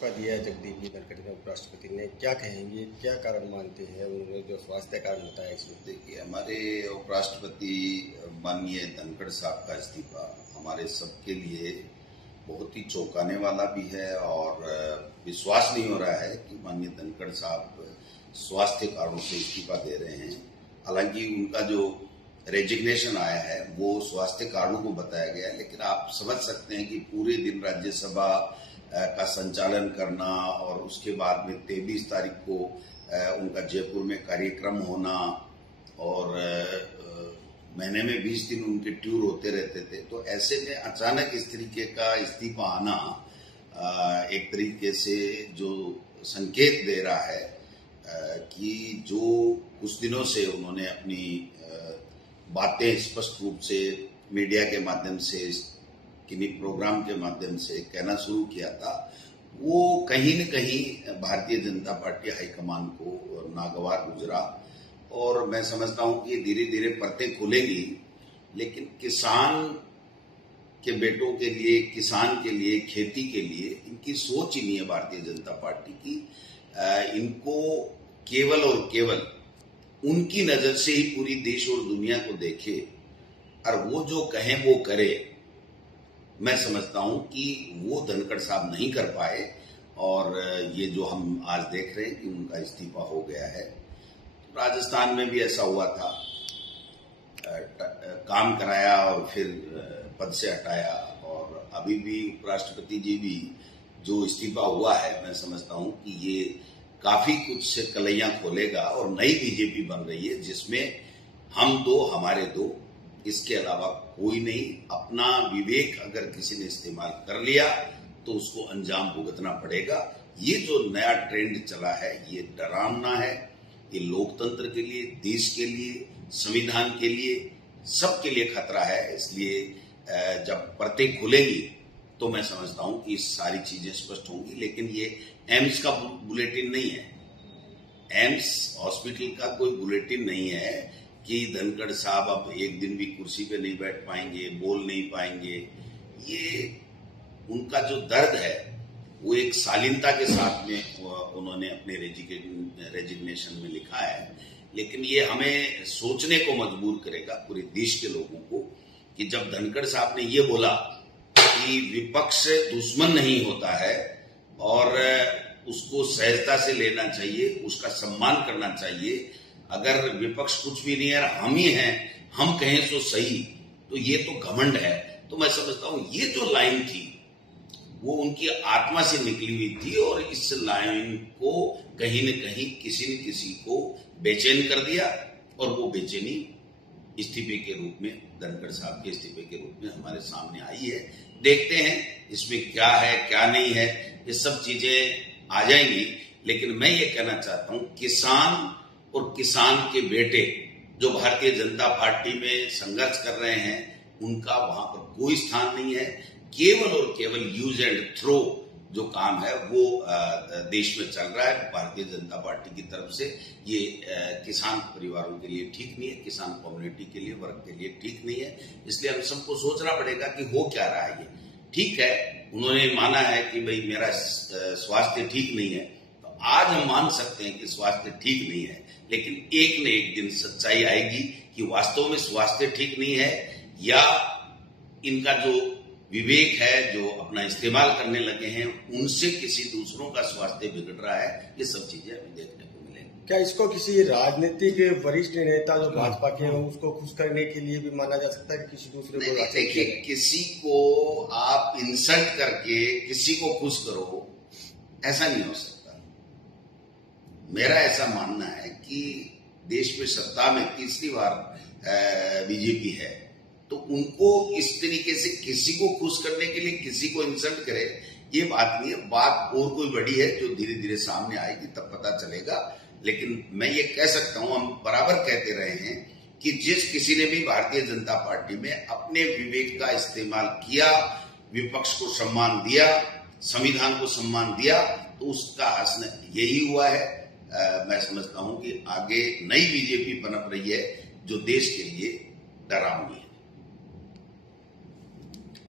इस्तीफा दिया है जगदीप जी धनखड़ ने उपराष्ट्रपति ने, क्या कहेंगे, क्या कारण मानते हैं उन्होंने जो स्वास्थ्य कारण बताया इसमें? देखिए, हमारे उपराष्ट्रपति माननीय धनखड़ साहब का इस्तीफा हमारे सबके लिए बहुत ही चौंकाने वाला भी है और विश्वास नहीं हो रहा है कि माननीय धनखड़ साहब स्वास्थ्य कारणों से इस्तीफा दे रहे हैं। हालांकि उनका जो रेजिग्नेशन आया है वो स्वास्थ्य कारणों को बताया गया है, लेकिन आप समझ सकते हैं कि पूरे दिन राज्यसभा का संचालन करना और उसके बाद में 23 तारीख को उनका जयपुर में कार्यक्रम होना और महीने में 20 दिन उनके टूर होते रहते थे, तो ऐसे में अचानक इस तरीके का इस्तीफा आना एक तरीके से जो संकेत दे रहा है कि जो कुछ दिनों से उन्होंने अपनी बातें स्पष्ट रूप से मीडिया के माध्यम से किन्हीं प्रोग्राम के माध्यम से कहना शुरू किया था, वो कहीं न कहीं भारतीय जनता पार्टी हाईकमान को नागवार गुजरा। और मैं समझता हूं कि धीरे धीरे परतें खुलेंगी, लेकिन किसान के बेटों के लिए, किसान के लिए, खेती के लिए इनकी सोच ही नहीं है भारतीय जनता पार्टी की। इनको केवल और केवल उनकी नजर से ही पूरी देश और दुनिया को देखे और वो जो कहें वो करे। मैं समझता हूं कि वो धनखड़ साहब नहीं कर पाए और ये जो हम आज देख रहे हैं कि उनका इस्तीफा हो गया है। राजस्थान में भी ऐसा हुआ था, काम कराया और फिर पद से हटाया, और अभी भी उपराष्ट्रपति जी भी जो इस्तीफा हुआ है, मैं समझता हूं कि ये काफी कुछ से कलैयां खोलेगा और नई बीजेपी बन रही है जिसमें हम दो हमारे दो, इसके अलावा कोई नहीं। अपना विवेक अगर किसी ने इस्तेमाल कर लिया तो उसको अंजाम भुगतना पड़ेगा। ये जो नया ट्रेंड चला है ये डरावना है, ये लोकतंत्र के लिए, देश के लिए, संविधान के लिए, सबके लिए खतरा है। इसलिए जब परतें खुलेंगी तो मैं समझता हूं कि सारी चीजें स्पष्ट होंगी। लेकिन ये एम्स का बुलेटिन नहीं है, एम्स हॉस्पिटल का कोई बुलेटिन नहीं है कि धनखड़ साहब अब एक दिन भी कुर्सी पे नहीं बैठ पाएंगे, बोल नहीं पाएंगे। ये उनका जो दर्द है वो एक शालीनता के साथ में उन्होंने अपने रेजिग्नेशन में लिखा है, लेकिन ये हमें सोचने को मजबूर करेगा पूरे देश के लोगों को कि जब धनखड़ साहब ने ये बोला कि विपक्ष दुश्मन नहीं होता है और उसको सहजता से लेना चाहिए, उसका सम्मान करना चाहिए। अगर विपक्ष कुछ भी नहीं है, हम ही हैं, हम कहें सो सही, तो ये तो घमंड है। तो मैं समझता हूं ये जो लाइन थी वो उनकी आत्मा से निकली हुई थी और इस लाइन को कहीं न कहीं किसी न किसी को बेचैन कर दिया और वो बेचैनी इस्तीफे के रूप में, धनखड़ साहब के इस्तीफे के रूप में हमारे सामने आई है। देखते हैं इसमें क्या है क्या नहीं है, ये सब चीजें आ जाएंगी। लेकिन मैं ये कहना चाहता हूं, किसान और किसान के बेटे जो भारतीय जनता पार्टी में संघर्ष कर रहे हैं उनका वहां पर कोई स्थान नहीं है। केवल और केवल यूज एंड थ्रो जो काम है वो देश में चल रहा है भारतीय जनता पार्टी की तरफ से। ये किसान परिवारों के लिए ठीक नहीं है, किसान कम्युनिटी के लिए, वर्ग के लिए ठीक नहीं है। इसलिए हम सबको सोचना पड़ेगा कि हो क्या रहा है। ये ठीक है, उन्होंने माना है कि भाई मेरा स्वास्थ्य ठीक नहीं है, तो आज हम मान सकते हैं कि स्वास्थ्य ठीक नहीं है, लेकिन एक न एक दिन सच्चाई आएगी कि वास्तव में स्वास्थ्य ठीक नहीं है या इनका जो विवेक है, जो अपना इस्तेमाल करने लगे हैं, उनसे किसी दूसरों का स्वास्थ्य बिगड़ रहा है। ये सब चीजें अभी देखने को मिलेंगी। क्या इसको किसी राजनीतिक वरिष्ठ नेता जो भाजपा के हैं उसको खुश करने के लिए भी माना जा सकता है कि किसी दूसरे को? देखिए, किसी को आप इंसल्ट करके किसी को खुश करो, ऐसा नहीं हो सकता। मेरा ऐसा मानना है कि देश में सत्ता में तीसरी बार बीजेपी है, तो उनको इस तरीके से किसी को खुश करने के लिए किसी को इंसल्ट करे, ये बात नहीं है। बात और कोई बड़ी है जो धीरे धीरे सामने आएगी, तब पता चलेगा। लेकिन मैं ये कह सकता हूं, हम बराबर कहते रहे हैं कि जिस किसी ने भी भारतीय जनता पार्टी में अपने विवेक का इस्तेमाल किया, विपक्ष को सम्मान दिया, संविधान को सम्मान दिया, तो उसका हश्र यही हुआ है। मैं समझता हूं कि आगे नई बीजेपी पनप रही है जो देश के लिए डरावनी है।